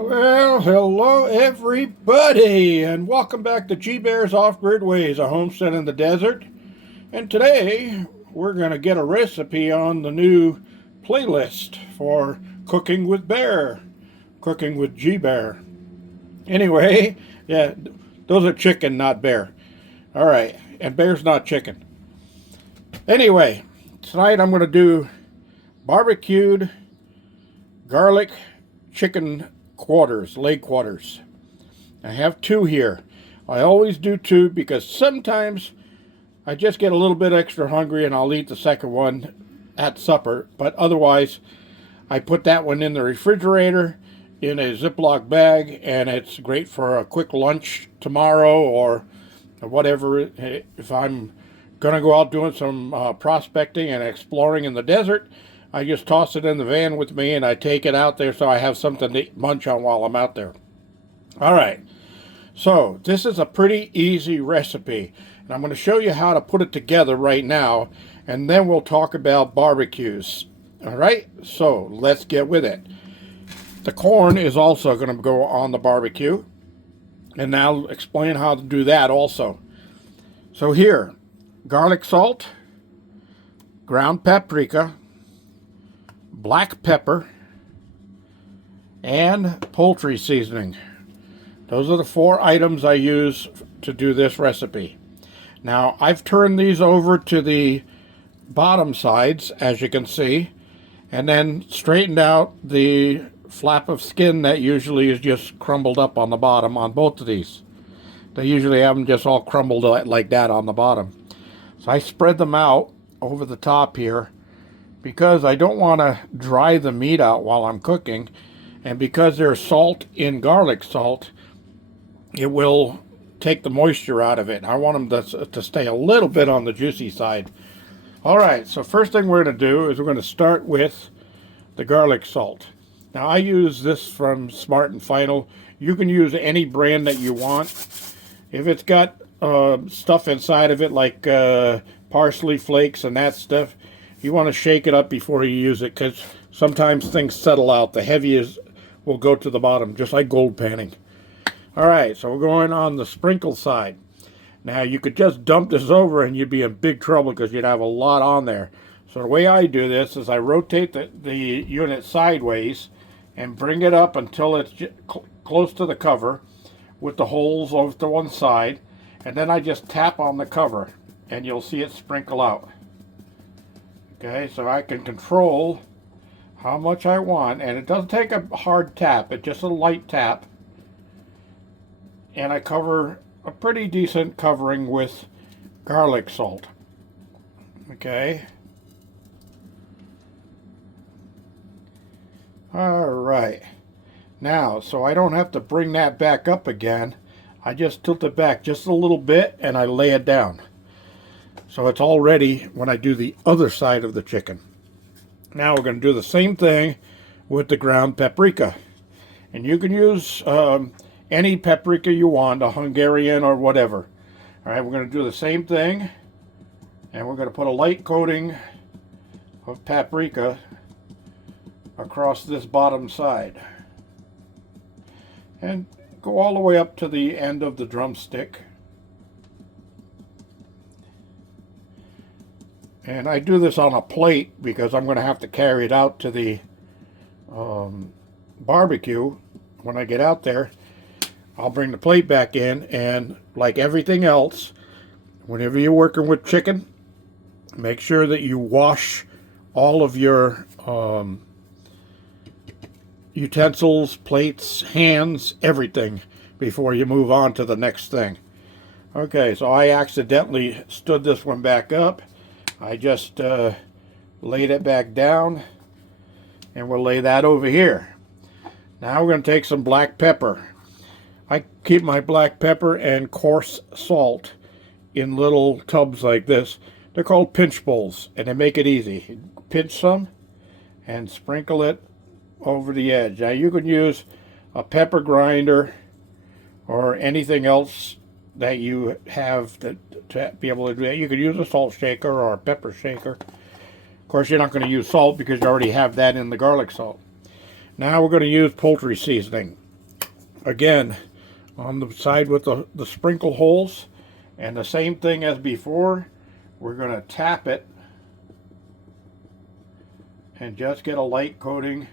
Well, hello everybody, and welcome back to G Bear's Off-Grid Ways, a homestead in the desert. And today we're going to get a recipe on the new playlist for Cooking with Bear, Cooking with G Bear. Anyway, yeah, those are chicken, not bear. All right, and bear's not chicken. Anyway, tonight I'm going to do barbecued garlic chicken quarters, leg quarters. I have two here. I always do two because sometimes I just get a little bit extra hungry and I'll eat the second one at supper. But otherwise, I put that one in the refrigerator in a Ziploc bag, and it's great for a quick lunch tomorrow or whatever. If I'm going to go out doing some prospecting and exploring in the desert, I just toss it in the van with me and I take it out there so I have something to munch on while I'm out there. All right, so this is a pretty easy recipe, and I'm going to show you how to put it together right now, and then we'll talk about barbecues. All right, so let's get with it. The corn is also going to go on the barbecue, and now I'll explain how to do that also. So here, garlic salt, ground paprika, black pepper, and poultry seasoning. Those are the four items I use to do this recipe. Now, I've turned these over to the bottom sides, as you can see, and then straightened out the flap of skin that usually is just crumbled up on the bottom on both of these. They usually have them just all crumbled like that on the bottom. So I spread them out over the top here, because I don't want to dry the meat out while I'm cooking, and because there's salt in garlic salt, it will take the moisture out of it. I want them to stay a little bit on the juicy side. All right, so first thing we're going to do is we're going to start with the garlic salt. Now, I use this from Smart and Final. You can use any brand that you want. If it's got stuff inside of it like parsley flakes and that stuff, you want to shake it up before you use it, because sometimes things settle out. The heaviest will go to the bottom, just like gold panning. All right, so we're going on the sprinkle side. Now, you could just dump this over and you'd be in big trouble because you'd have a lot on there. So the way I do this is I rotate the unit sideways and bring it up until it's close to the cover with the holes over to one side. And then I just tap on the cover and you'll see it sprinkle out. Okay, so I can control how much I want, and it doesn't take a hard tap, it's just a light tap. And I cover a pretty decent covering with garlic salt. Okay. All right. Now, so I don't have to bring that back up again, I just tilt it back just a little bit and I lay it down. So it's all ready when I do the other side of the chicken. Now we're going to do the same thing with the ground paprika. And you can use any paprika you want, a Hungarian or whatever. All right, we're going to do the same thing. And we're going to put a light coating of paprika across this bottom side. And go all the way up to the end of the drumstick. And I do this on a plate because I'm going to have to carry it out to the barbecue. When I get out there, I'll bring the plate back in, and like everything else, whenever you're working with chicken, make sure that you wash all of your utensils, plates, hands, everything before you move on to the next thing. Okay, so I accidentally stood this one back up. I just laid it back down, and we'll lay that over here. Now we're going to take some black pepper. I keep my black pepper and coarse salt in little tubs like this. They're called pinch bowls, and they make it easy. Pinch some and sprinkle it over the edge. Now you can use a pepper grinder or anything else that you have to be able to do that. You could use a salt shaker or a pepper shaker. Of course, you're not going to use salt because you already have that in the garlic salt. Now we're going to use poultry seasoning. again on the side with the sprinkle holes, and the same thing as before, we're going to tap it and just get a light coating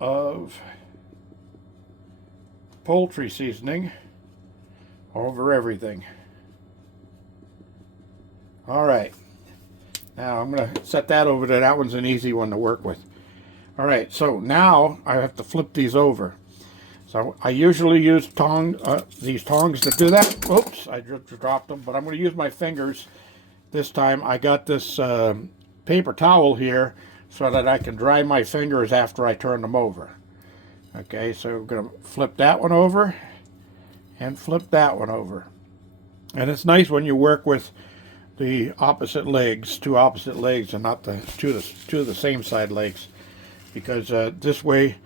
of poultry seasoning over everything. All right, now I'm going to set that over there. That one's an easy one to work with. All right, so now I have to flip these over. So I usually use these tongs to do that. Oops, I just dropped them, but I'm going to use my fingers this time. I got this paper towel here so that I can dry my fingers after I turn them over. Okay, so we're going to flip that one over and flip that one over. And it's nice when you work with the opposite legs, two opposite legs, and not the two of the same side legs, because this way,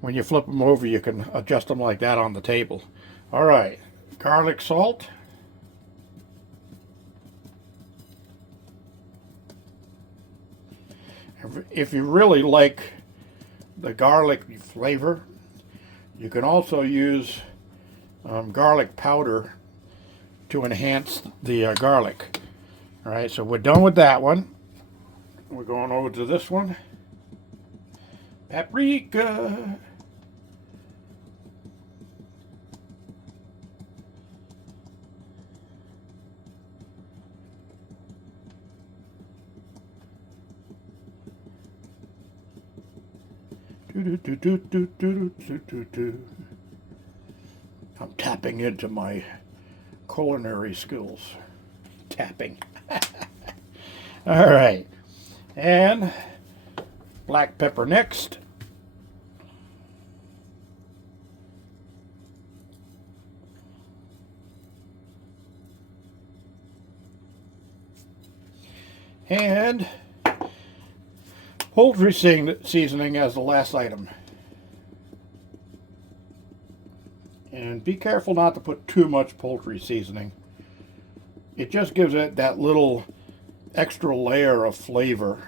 when you flip them over, you can adjust them like that on the table. All right, garlic salt. If you really like the garlic flavor, you can also use garlic powder to enhance the garlic. All right, so we're done with that one. We're going over to this one. Paprika. I'm tapping into my culinary skills. Tapping. All right. And black pepper next. And poultry seasoning as the last item. And be careful not to put too much poultry seasoning. It just gives it that little extra layer of flavor.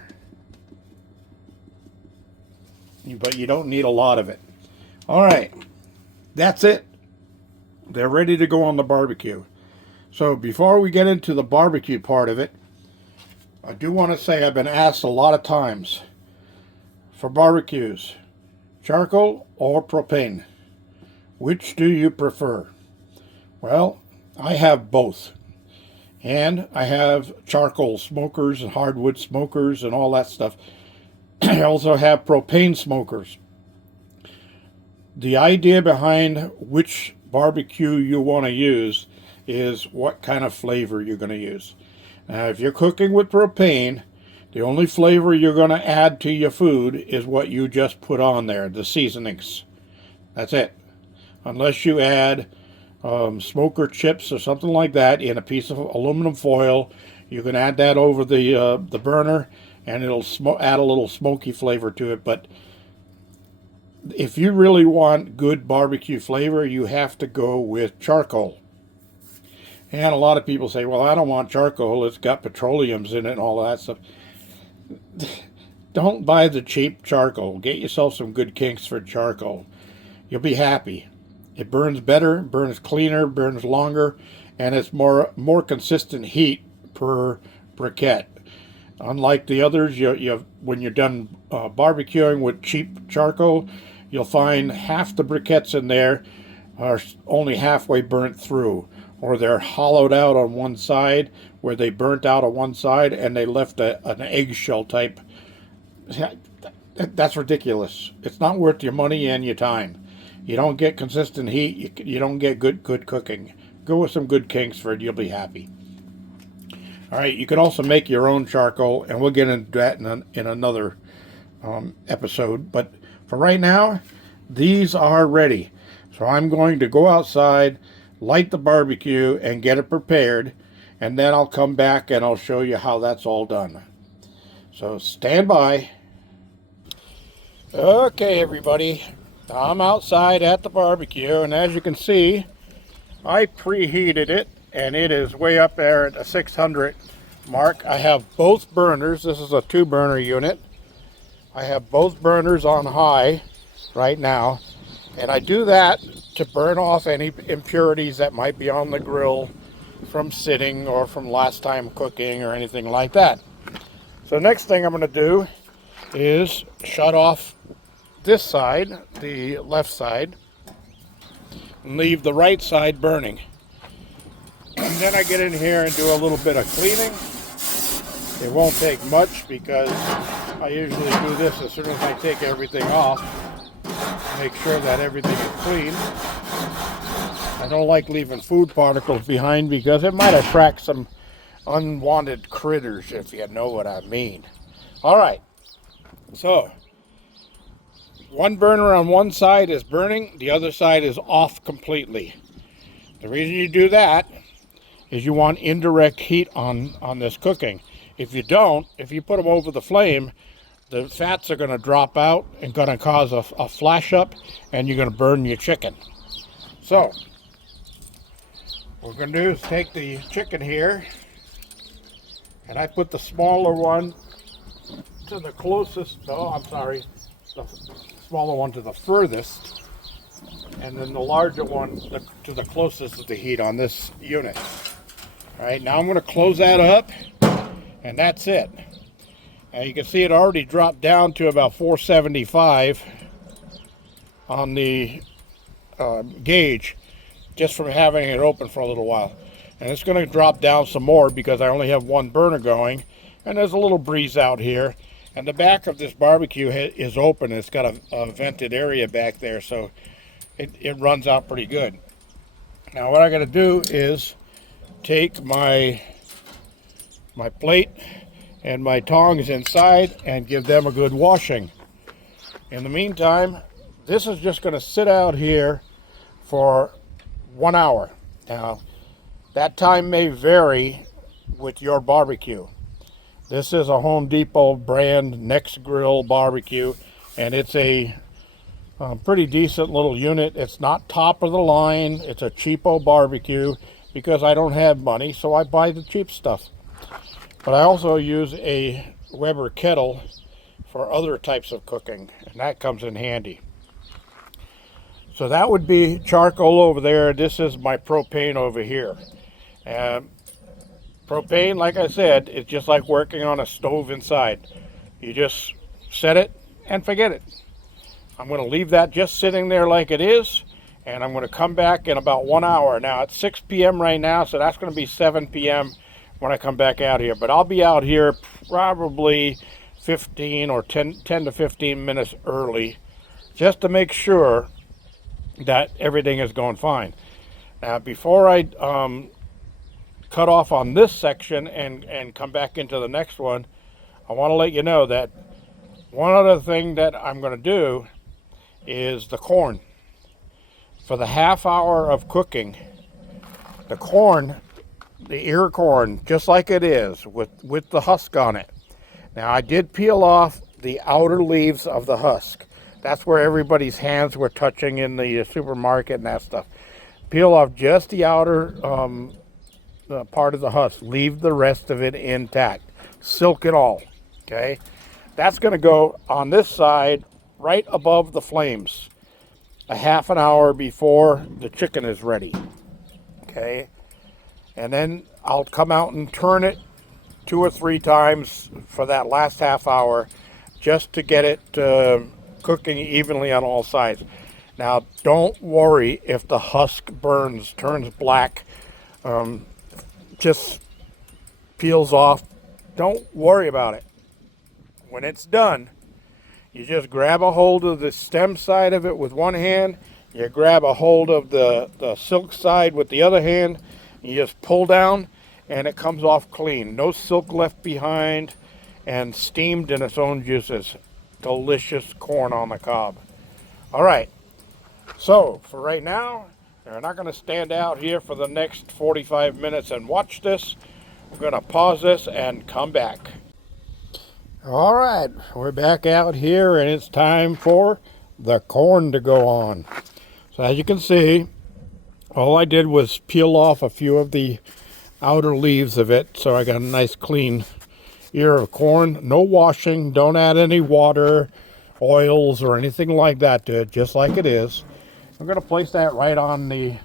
But you don't need a lot of it. All right, that's it. They're ready to go on the barbecue. So before we get into the barbecue part of it, I do want to say I've been asked a lot of times for barbecues, charcoal or propane. Which do you prefer? Well, I have both. And I have charcoal smokers and hardwood smokers and all that stuff. I also have propane smokers. The idea behind which barbecue you want to use is what kind of flavor you're going to use. Now, if you're cooking with propane, the only flavor you're going to add to your food is what you just put on there, the seasonings. That's it. Unless you add smoker chips or something like that in a piece of aluminum foil, you can add that over the burner, and it'll add a little smoky flavor to it. But if you really want good barbecue flavor, you have to go with charcoal. And a lot of people say, well, I don't want charcoal. It's got petroleums in it and all that stuff. Don't buy the cheap charcoal. Get yourself some good Kingsford charcoal. You'll be happy. It burns better, burns cleaner, burns longer, and it's more consistent heat per briquette. Unlike the others, when you're done barbecuing with cheap charcoal, you'll find half the briquettes in there are only halfway burnt through, or they're hollowed out on one side where they burnt out on one side and they left an eggshell type. That's ridiculous. It's not worth your money and your time. You don't get consistent heat. You don't get good cooking. Go with some good Kingsford. You'll be happy. All right. You can also make your own charcoal, and we'll get into that in another episode. But for right now, these are ready. So I'm going to go outside, light the barbecue, and get it prepared. And then I'll come back and I'll show you how that's all done. So stand by. Okay, everybody. I'm outside at the barbecue, and as you can see, I preheated it, and it is way up there at the 600 mark. I have both burners. This is a 2-burner unit. I have both burners on high right now, And I do that to burn off any impurities that might be on the grill from sitting or from last time cooking or anything like that. So next thing I'm going to do is shut off this side, the left side, and leave the right side burning. And then I get in here and do a little bit of cleaning. It won't take much because I usually do this as soon as I take everything off. Make sure that everything is clean. I don't like leaving food particles behind because it might attract some unwanted critters, if you know what I mean. All right, so one burner on one side is burning, the other side is off completely. The reason you do that is you want indirect heat on this cooking. If you don't, if you put them over the flame, the fats are going to drop out and going to cause a flash up, and you're going to burn your chicken. So what we're going to do is take the chicken here, and I put the smaller one to the closest, the smaller one to the furthest, and then the larger one to the closest of the heat on this unit. All right, now I'm going to close that up, and that's it. And you can see it already dropped down to about 475 on the gauge, just from having it open for a little while. And it's going to drop down some more because I only have one burner going, and there's a little breeze out here. And the back of this barbecue is open. It's got a vented area back there, so it runs out pretty good. Now what I got to do is take my plate and my tongs inside and give them a good washing. In the meantime, this is just going to sit out here for 1 hour. Now, that time may vary with your barbecue. This is a Home Depot brand Nexgrill barbecue, and it's a pretty decent little unit. It's not top of the line. It's a cheapo barbecue because I don't have money, so I buy the cheap stuff. But I also use a Weber kettle for other types of cooking, and that comes in handy. So that would be charcoal over there. This is my propane over here. Propane, like I said, it's just like working on a stove inside. You just set it and forget it. I'm going to leave that just sitting there like it is, and I'm going to come back in about 1 hour. Now it's 6 p.m. right now, so that's going to be 7 p.m. when I come back out here. But I'll be out here probably 15 or 10 to 15 minutes early, just to make sure that everything is going fine. Now before I cut off on this section and come back into the next one, I want to let you know that one other thing that I'm going to do is the corn. For the half hour of cooking, the corn, the ear corn, just like it is, with the husk on it. Now I did peel off the outer leaves of the husk. That's where everybody's hands were touching in the supermarket and that stuff. Peel off just the outer part of the husk. Leave the rest of it intact. Silk it all, okay? That's going to go on this side right above the flames a half an hour before the chicken is ready, okay? And then I'll come out and turn it 2 or 3 times for that last half hour just to get it cooking evenly on all sides. Now, don't worry if the husk burns, turns black, just peels off. Don't worry about it. When it's done, you just grab a hold of the stem side of it with one hand, you grab a hold of the silk side with the other hand, you just pull down, and it comes off clean. No silk left behind, and steamed in its own juices. Delicious corn on the cob. All right, so for right now, we're not going to stand out here for the next 45 minutes and watch this. We're going to pause this and come back. All right, we're back out here, and it's time for the corn to go on. So as you can see, all I did was peel off a few of the outer leaves of it, so I got a nice clean ear of corn. No washing, don't add any water, oils, or anything like that to it, just like it is. I'm going to place that right on the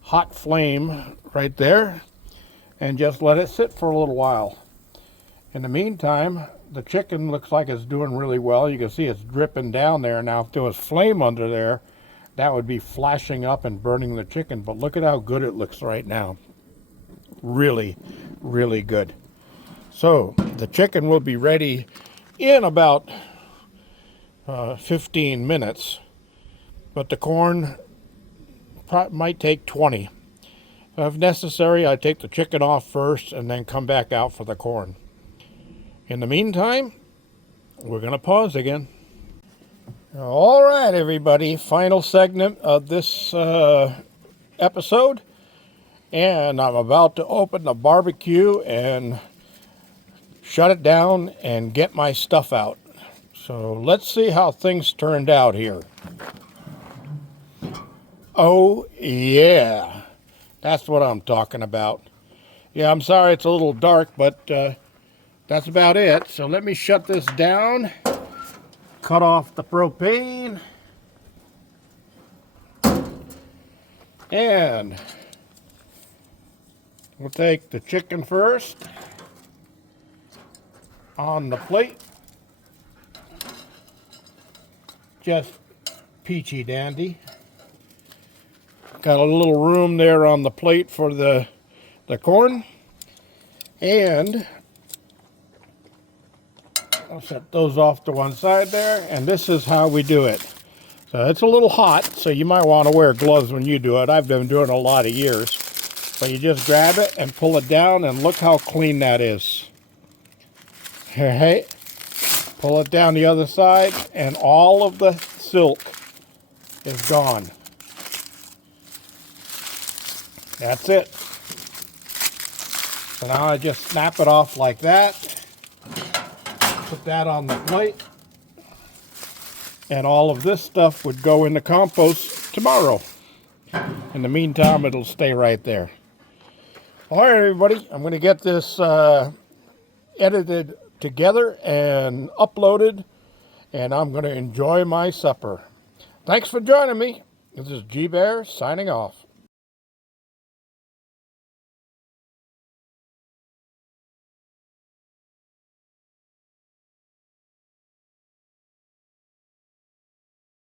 hot flame right there and just let it sit for a little while. In the meantime, the chicken looks like it's doing really well. You can see it's dripping down there. Now, if there was flame under there, that would be flashing up and burning the chicken. But look at how good it looks right now. Really, really good. So the chicken will be ready in about 15 minutes. But the corn might take 20. If necessary, I take the chicken off first and then come back out for the corn. In the meantime, we're going to pause again. All right, everybody. Final segment of this episode. And I'm about to open the barbecue and shut it down and get my stuff out. So let's see how things turned out here. Oh, yeah. That's what I'm talking about. Yeah, I'm sorry it's a little dark, but that's about it. So let me shut this down. Cut off the propane. And we'll take the chicken first on the plate. Just peachy dandy. Got a little room there on the plate for the corn. And I'll set those off to one side there. And this is how we do it. So it's a little hot, so you might want to wear gloves when you do it. I've been doing it a lot of years. But you just grab it and pull it down, and look how clean that is. Hey, pull it down the other side, and all of the silk is gone. That's it. So now I just snap it off like that. Put that on the plate. And all of this stuff would go in the compost tomorrow. In the meantime, it'll stay right there. All right, everybody. I'm going to get this edited together and uploaded. And I'm going to enjoy my supper. Thanks for joining me. This is G Bear signing off.